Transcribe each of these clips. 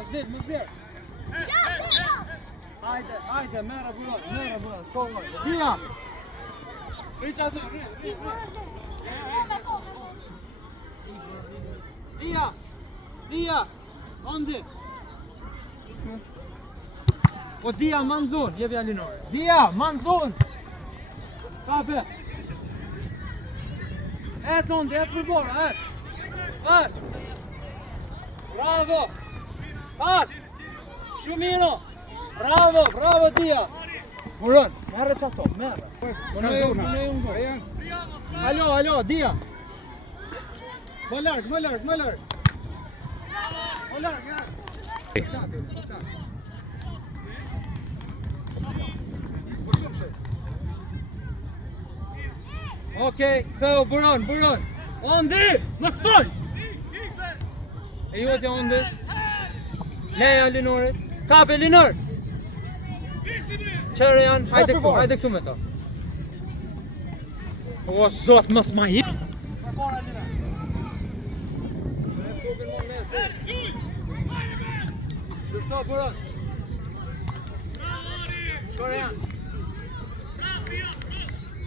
Mos bjer. Hajde, merë buron, s'kolloj. Dia! Riq aty, Dia! Ondi! O Dia, manzon, jepi Alinore. Dia, manzon! Kape! Et ondi, et për bora, et! Pas! Bravo! Pas! Shumino! Bravo Dia! Buron, merre qato, merre! Më në gol. Alo, Dia! Më larg! Okej, so Buron! Ondi! Më s'fol! E ju atje Ondi! Leja Linorit! Kape Linor! Qërë janë, hajde këtu me ta! O, zot, mës ma hi! Lufto Buron! Qërë janë!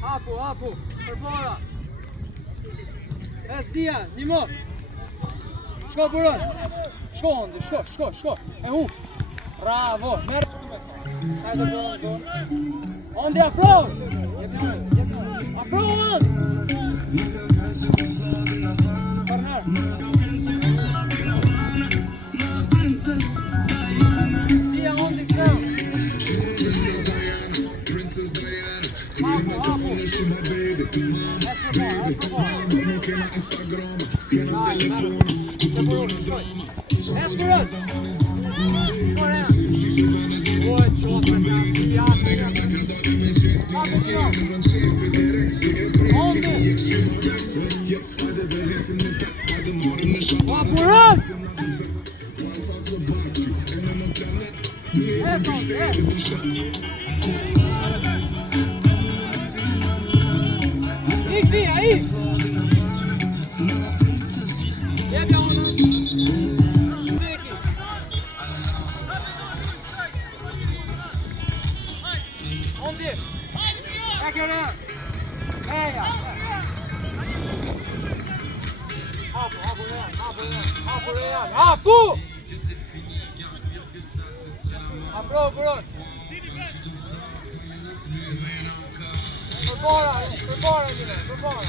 Hapu, përbora! Es Dia, Nimo! Shko Buron! Shko Ondi, shko! E hu! Bravo! Merë! Hajde Buron! Ondi afro! Afro Ondi! Corner! Dia Ondi këta! Hapu! Aí! Jebi onu! Vem aqui! Ondi! Pega ele! Venha! Rapu! Afro, Bruno! Förbara Lille, förbara!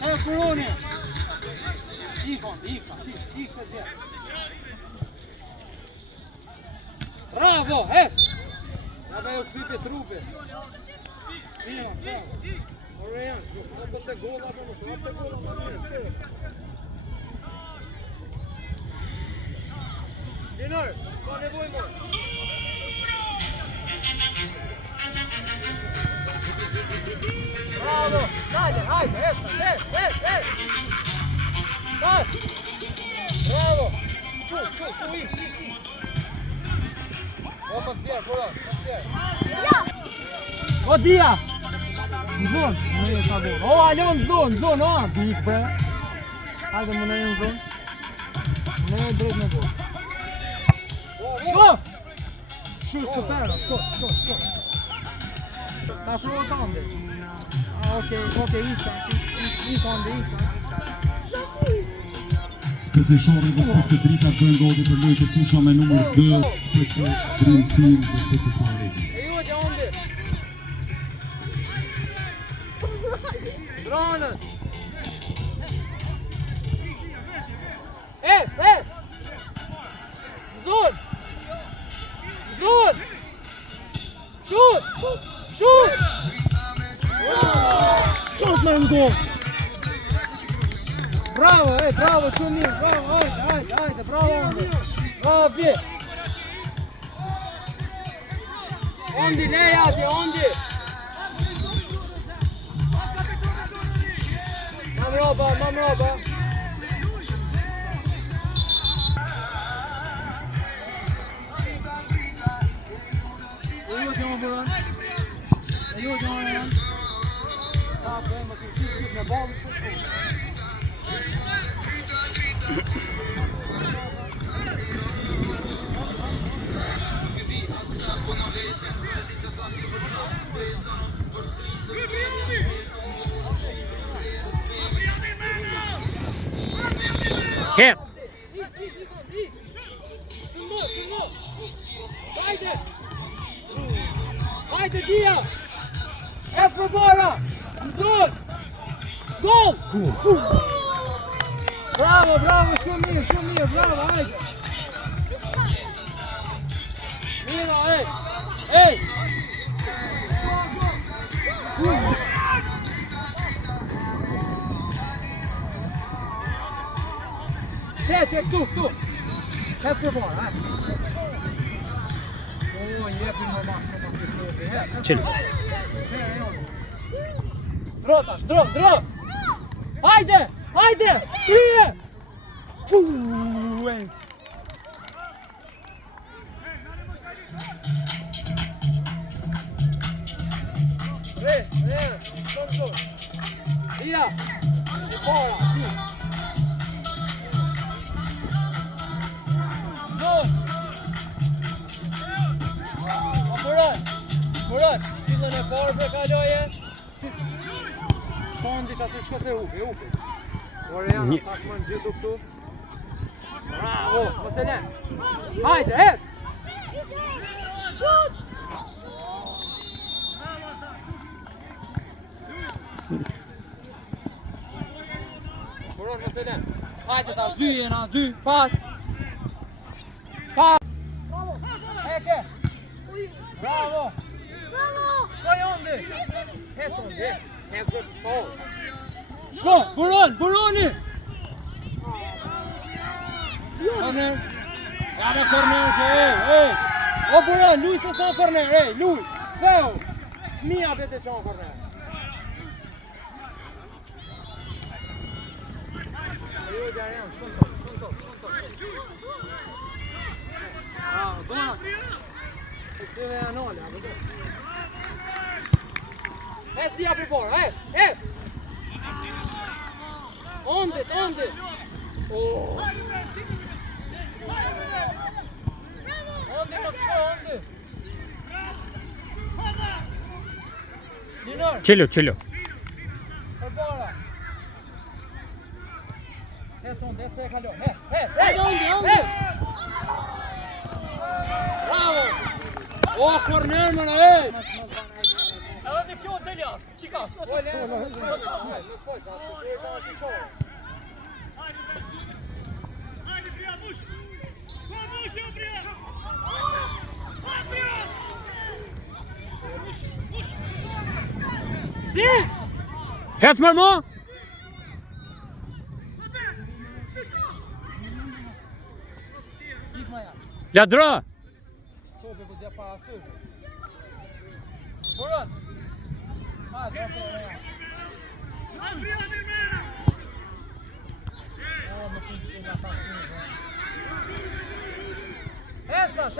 Här Bruno! Gick det. Bravo, Vabbè, uscite truppe! Via, bravo! Orian, dopo te gol, Linor, qua nevoj mor! Bravo! Hajde, hes! Daj! Bravo! Ču, i! Opa, zbjer, Buron, O, Dia! Zon! O, Aljon, zon, o! Bik, bre! Hajde, më në një zon. Në një drejt në gol. Shko! Super, shko. Ta afrohet Ondi. Okej, ik Ondi. Pëzeshore dhe procedrita bëjnë godi për lojtë të qusha me numër 2 CC Dream Team dhe Pëzeshore. E ju atje Ondi. Dronët. Zon. Shoot. Shoot me në gol. Bravo, shumë mirë, bravo, hajde, bravo Ondi. Bravo, bje. Ondi, leja atje, Ondi. Mam roba. Buron. Hec! Hajde Dia! Es për para! Në zonë! Gol! Bravo, bravo, shumë mirë, bravo, hajde! Mira, ej! Që, këtu! Es për para, hajde! O, jepi më ma. Qëllë. Drotash, dro! Hajde! Krije! Fuuuuj! Re, shkon. Ria! Para, tu! Murat, shpillën e parë për kaloje. Fondi që aty shko se hupe. Ore janë, pak më në gjithu këtu. Bravo, mos e le. Hajde, et! Shut! Murat, mos e le. Hajde tash, 2 jena, 2, pas. Eke! Bravo! Shkoj ondi! Hetë ondi! Hetë për fall! Shko! Buroni! Korner! Ja me korner që ej! O Buron, luj se sa korner, ej! Luj! Feo! Mia vete që korner! Jo, Gjarian, shkon top! Bravo! Këtë e anole, apo do? Es Dia për borë, Ondit! Oh! Ondit, mos shko, ondit! Linor! Qëllu! Për borë! Ondit, se e kalon, ondit! Bravo! O, korner më në ej! Edhe një fjohë të ljash, qika, s'ko se s'ko. Hajde, Bria, bush! Go, bush, Bria! Bria! Hec mërmo! Ladro! Topi ku t'ja para sëzë. Buron! Hajde, opo e ja. Bria, Mirmena! Më finë që nga ta sëzë. Estash,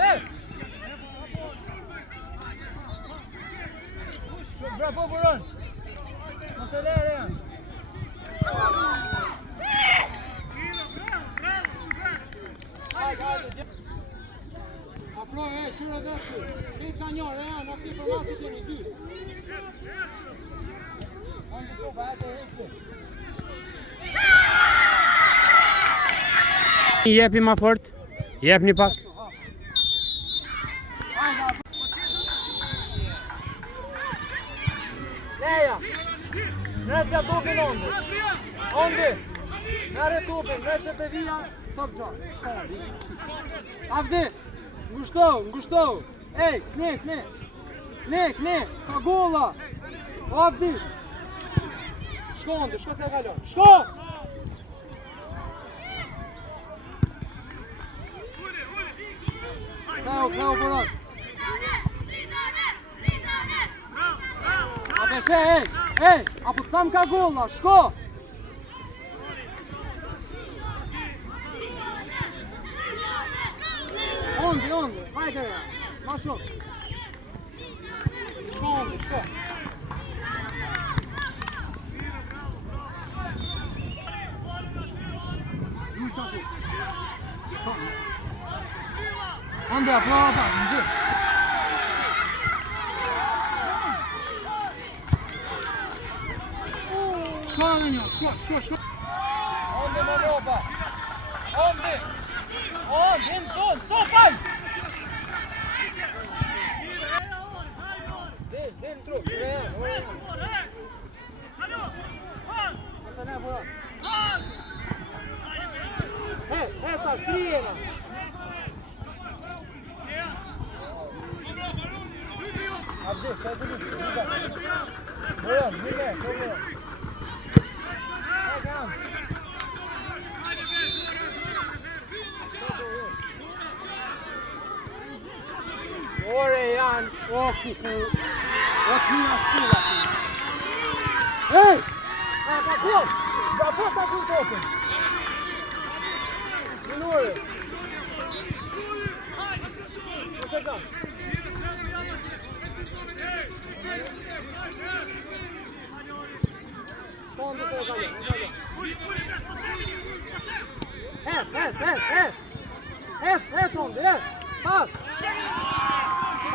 Bravo, Buron! Mos e lere janë. Hajde. Afro, qëra dërshë. Këtë ka njërë, janë, ati për masit jeni 2. Onë të soba, e hekë. Jepi ma fort. Jep një pak. Leja! Mreqja tupin ondi! Ondi! Mere tupin, mreqja të vija, top gjatë. Avdi! Ngushtohu! Ej, kne! Ka golla! Avdi! Shko ondi, shko se e kalon! Shko! Kao, Buron! Apeshe, ej! Apo të tham ka golla, shko! Ondi, hajde ja, ma shumë. Shko ondi, shko. Ondi, afro, në gjithë. Shko dhe një, shko. Ondi me ropa. Ondi! Ondi, në zonë, stopaj! Del në trup, sa shkrijena! Abdi, sa e të lupi, Bojan, mire, Bojan. Ore janë, o kuku, o t'mina shpila ti. Ej! Ka pot ta ku topën. Minore. Në të kam. Fondi se e kalja, Fondi, pas!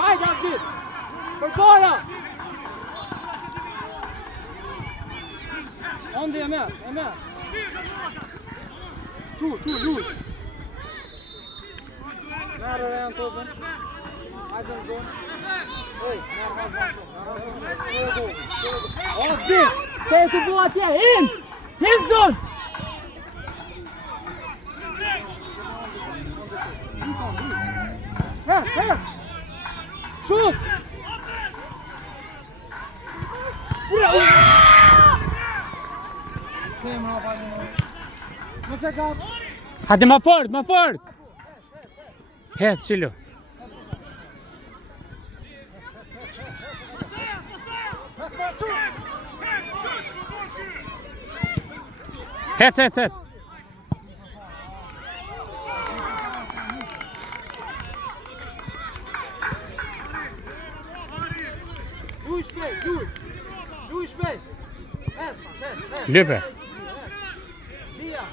Hajde, Abdit! Për para! Ondi e merë. Luj! Merë e janë topën. Hajde në zonë. Ej, merë vazhë. Abdit! Se e të bua tje, hin zonë! Şut! Buraya! Hadi ma fort! Het, Silo. Het. Luj shpej! Lype. Dia!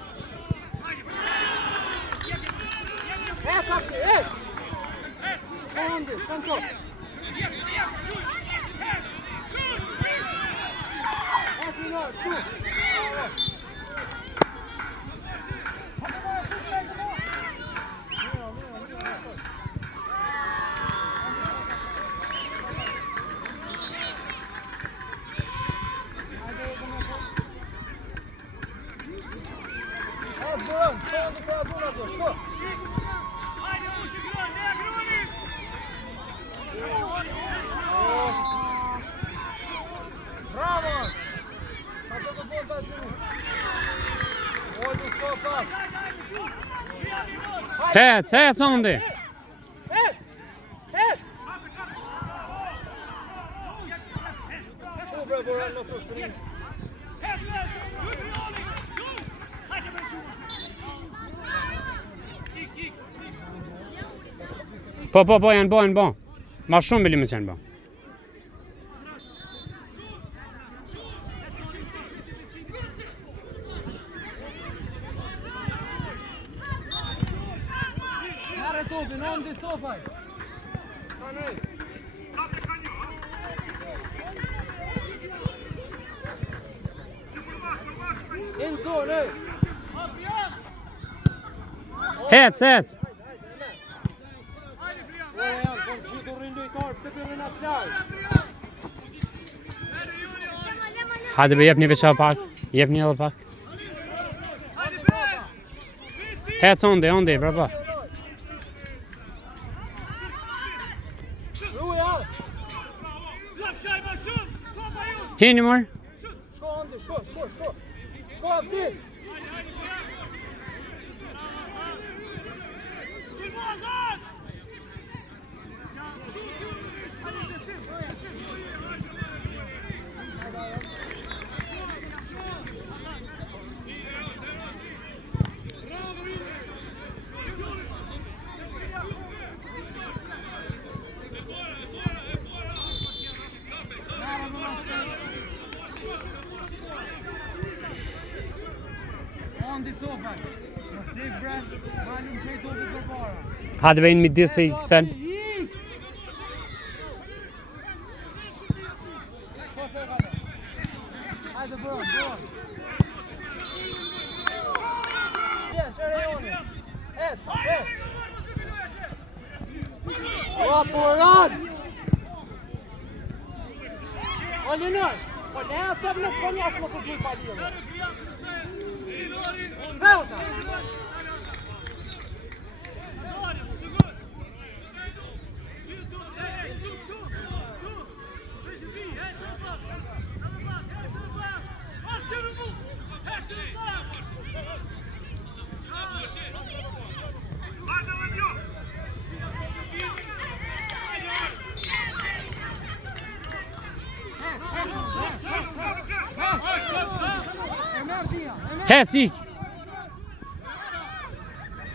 Abdi, Fondi, shkon top! Minor, shtu! Bravo! Sa të bën tash minutë. Ojë stopa. Het, Ondi. Het! Super Boran në fushkrim. Po, janë bo. Ma shumë bilim që janë bo. Merë topin, Ondi stopaj. In zonë, Het. Hadi be, jep një veqa pak. Jep një edhe pak. Het, Ondi, brapa. Hini mor. Shko Ondi, shko. Shko Abdi. Hadi be, në midis se I kësen. Hajde, bro. Qere joni. O, Poran! O, Linoj! Po ne atë në të shkoni ashtë mos e gjujë falirë. Veuta! Hec, ik!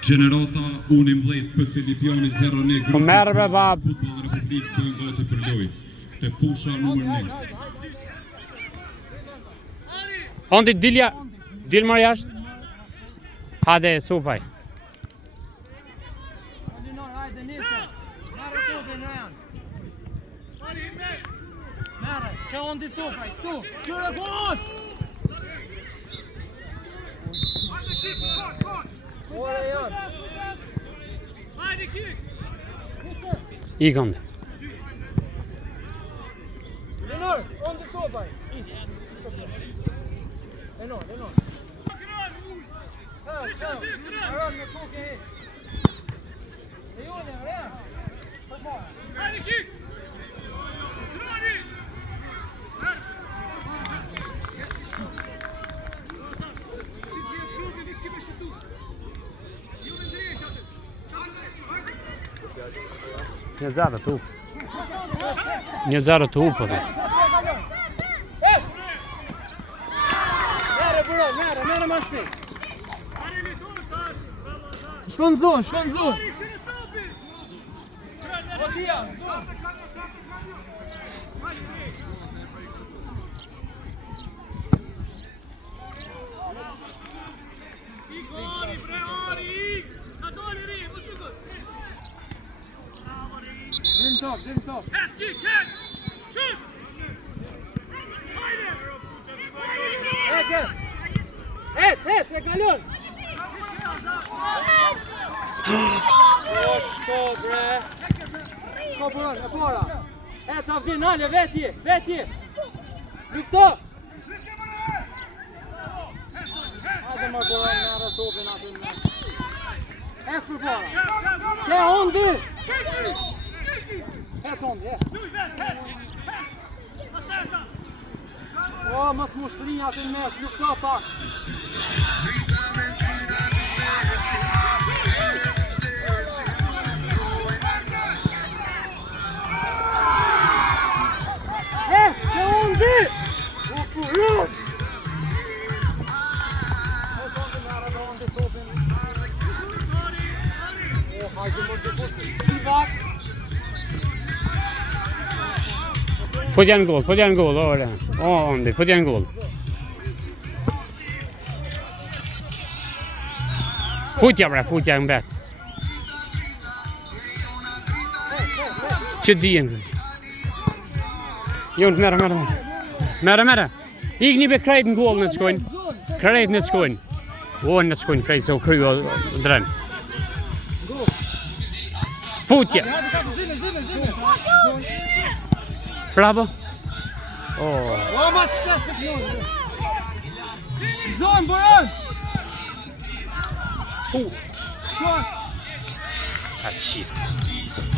Gjenerata 11 FC Lipjanit 0-1 Po merë me bab. Futbol Republik bëhen gati për lojë. Te fusha numër 1. Ondi dilja, dil marë jashtë. Hade, supaj. Linoj, hajde, nise. Merë tobe në janë. Merë, që ondi supaj, tu. Qyre gos! Ore janë. Ik ondi. Linoj, ondi supaj. Linoj. Aran në kokë e heqë. E jone, aran. Hajde kik! Srani! Një zarë të upë. Një zarë të upë, dhe. Mere ma shpik. Shkon zonë. O tia, zonë. Dim top. Et, e kalon. O shko bre. Shko buron, e para. Et, Avdin, nale, vetje. Lufto. Hajde më buron, merë topin atin. Et për para. Që ondi. Et ondi, O, mos mu shtrinja atë në mes, lufto pak. Që undi! O, kurus! O, hajde më të posë, si bak. Fut janë gol, ore. O, ondi, fut janë gol. Futja në bet. Që dijen. Jo, merë. Ik një be krejt në gol në të shkojnë. O, në të shkojnë krejt, se u kryo drenë. Futja. Hajde kapu, zine. Bravo. O, mas kësa se kënojnë. Zonë, Bojan! Shkoj! A qifë.